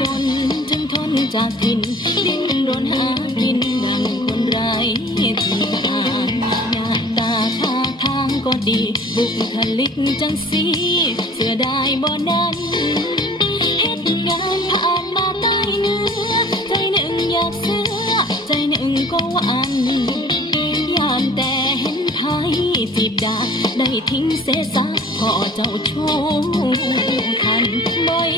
จนทนจากถิ่นดิ้นรนหากินดังคนไร้ที่ทาหน้าตาท่าทางก็ดี บุคลิกจังสีเสื้อได้บ่นั้นเฮ็ดงานผ่านมาใต้เนื้อ ใจหนึ่งอยากเสื้อ ใจหนึ่งก็หวันยามแต่เห็นภัยจีบดาได้ทิ้งเสสาพอเจ้าชู้ทันบ่อย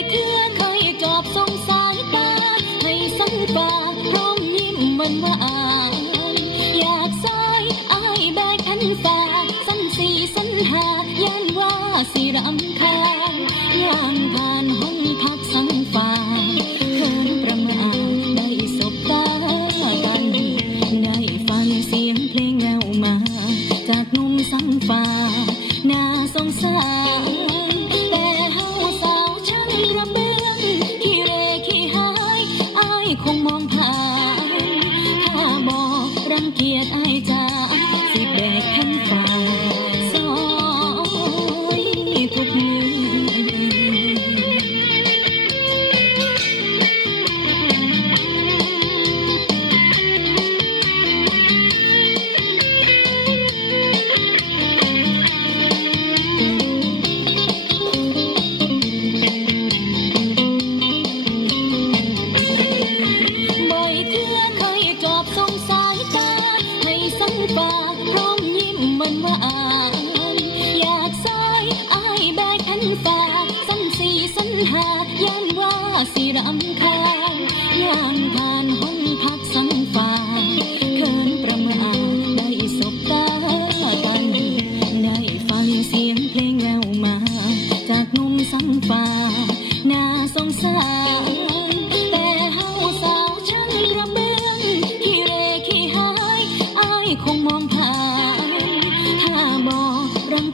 ฟ้าน่าสงสารแต่เฮาสาวชั้นระเบื้องขี้เรขี้หายอายคงมองผ่านถ้าบอกรังเกียจอาย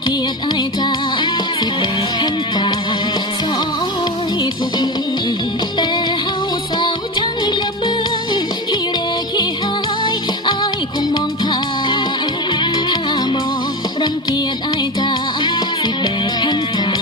เกียจอายจาสิแบกแผ่นฟ้าซอยทุกมือแต่เฮาสาวทั้งกระเบื้องขี้เรขี้หายอายคงมองผ่านถ้าบอกรังเกียจอายจาสิแบกแผ่นฟ้า